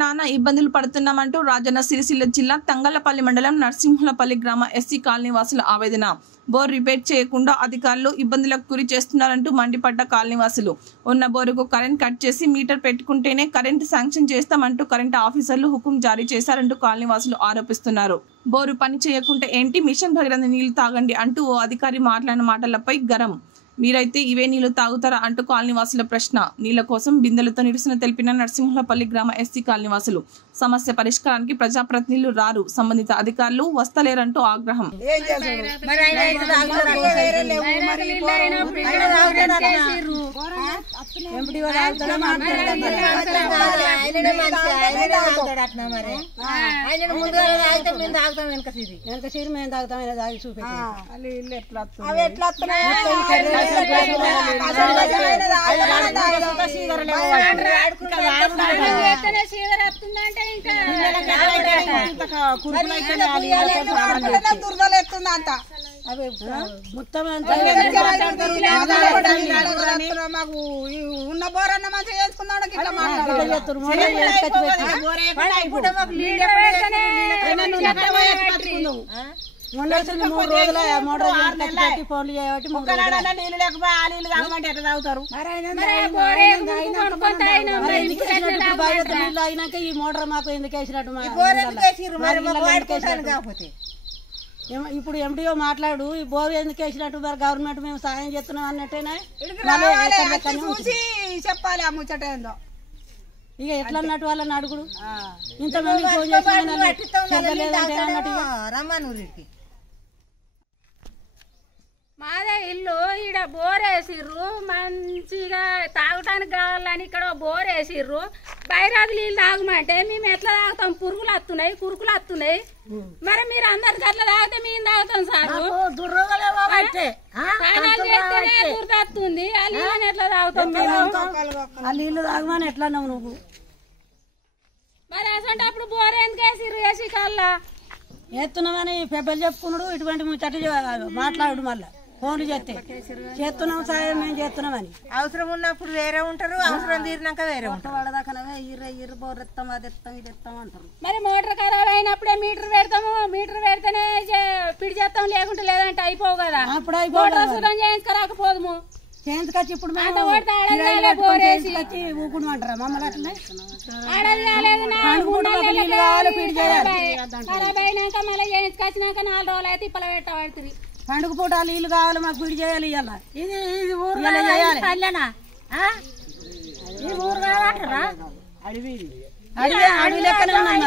నానా ఇబ్బందులు పడుతున్నామంటూ రాజన్న సిరిసిల్ల జిల్లా తంగళ్లపల్లి మండలం నర్సింహులపల్లి గ్రామ ఎస్సీ కాలనీ వాసుల ఆవేదన. బోర్ రిపేర్ చేయకుండా అధికారులు ఇబ్బందులకు గురి చేస్తున్నారంటూ మండిపడ్డ కాలనీవాసులు. ఉన్న బోరుకు కరెంట్ కట్ చేసి మీటర్ పెట్టుకుంటేనే కరెంట్ శాంక్షన్ చేస్తామంటూ కరెంట్ ఆఫీసర్లు హుకుం జారీ చేశారంటూ కాలనీవాసులు ఆరోపిస్తున్నారు. బోరు పని చేయకుంటే ఏంటి, మిషన్ భగీరథ నీళ్లు తాగండి అంటూ ఓ అధికారి మాట్లాడిన మాటలపై గరం. మీరైతే ఇవే నీళ్లు తాగుతారా అంటూ కాలనీవాసుల ప్రశ్న. నీళ్ల కోసం బిందెలతో నిరసన తెలిపిన నర్సింహులపల్లి గ్రామ ఎస్సీ కాలనీవాసులు. సమస్య పరిష్కారానికి ప్రజాప్రతినిధులు రారు, సంబంధిత అధికారులు వస్తలేరంటూ ఆగ్రహం. మాకు ఉన్న బోరన్న మంచిగా చేసుకున్నాడు. నీళ్ళు లేకపోతే ఆ నీళ్ళు కావాలంటే ఎట్లా తాగుతారు? నీళ్ళు అయినాక ఈ మోటార్ మాకు ఎందుకు వేసినట్టు కాకపోతే ఇప్పుడు ఎండిఓ మాట్లాడు, ఈ బోరు ఎందుకు వేసినట్టు మరి గవర్నమెంట్ మేము సాయం చేస్తున్నాం అన్నట్టేనా చూసి చెప్పాలి ఆ ముచ్చట ఏందో. ఇక ఎట్లా అన్నట్టు వాళ్ళని అడుగుడు. ఇంతమంది ఫోన్ రమ్మనూరికి మాదే ఇల్లు, ఈడ బోరేసిర్రు, మంచిగా తాగటానికి కావాలని ఇక్కడ బోరేసిర్రు. బైరాది నీళ్ళు తాగమంటే మేము ఎట్లా తాగుతాం? పురుగులు వస్తున్నాయి, కురుకులు వస్తున్నాయి. మరి మీరు అందరికి అట్లా తాగితే మేము తాగుతాం సార్. చేస్తేనే దుర్దొస్తుంది. ఆ నీళ్ళని ఎట్లా తాగుతాం మేము? ఆ నీళ్లు తాగమని ఎట్లా అన్నావు నువ్వు? మరి అసలు అప్పుడు బోర్ ఎందుకు వేసిర్రు? వేసి కల్లా చేస్తున్నామని పెద్దలు చెప్పుకున్నాడు. ఇటువంటి ముచ్చట మాట్లాడు, మళ్ళా ఫోన్లు చేస్తే చేస్తున్నాం సాయం మేము చేస్తున్నామని. అవసరం ఉన్నప్పుడు వేరే ఉంటారు, అవసరం తీరినాక వేరే ఉంటారు. వాడదాకా ఇర్ర బోర్ ఎత్తాం, అది ఎత్తాం, ఇది ఎత్తాం అంటారు. మరి మోటార్ ఖరాబ్ అయినప్పుడే మీటర్ పెడతాము. మీటర్ పెడితేనే పిడి చేస్తాం, లేకుంటే లేదంటే అయిపోవు కదా. అప్పుడు శుభ్రం చేయించుకోరాకపోదుము. చేయించుకొచ్చి ఇప్పుడు వచ్చి ఊకుండమంటారా మమ్మల్ని? అట్లనే ఖరాబ్ అయినాక మళ్ళీ చేయించుకొచ్చినాక 4 రోజులు అయితే ఇప్పల పెట్టబడుతుంది. పండుగ పూట నీళ్ళు కావాలి మాకు, పిడి చేయాలి. ఇవాళ ఇది ఊరు కళ్యాణ ఈ ఊరు కావాలంటారా? అడవి లెక్కనే ఉన్నాం,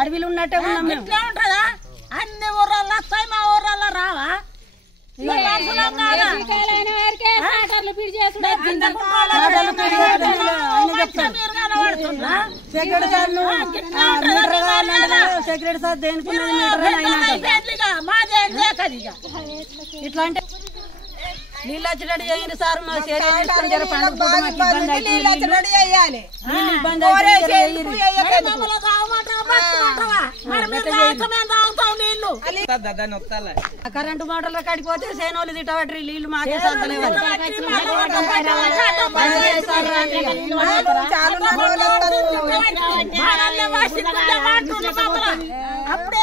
అడవిలు ఉన్నట్టే ఉన్నాం మేము. ఉంటుందా? అన్ని ఊర్లలో వస్తాయి, మా ఊర్లలో రావా? సెక్రటరీ సార్ దేనికి ఇట్లా అంటే నీళ్ళు వచ్చేటట్టు చేయండి సార్. మా కరెంటు మోటార్లు కడిపోతే సేనోళ్ళు తిట్టబట్టి నీళ్లు మాకే అప్పుడే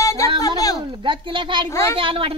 గట్టిలే కాడిపోతే అలవాటు.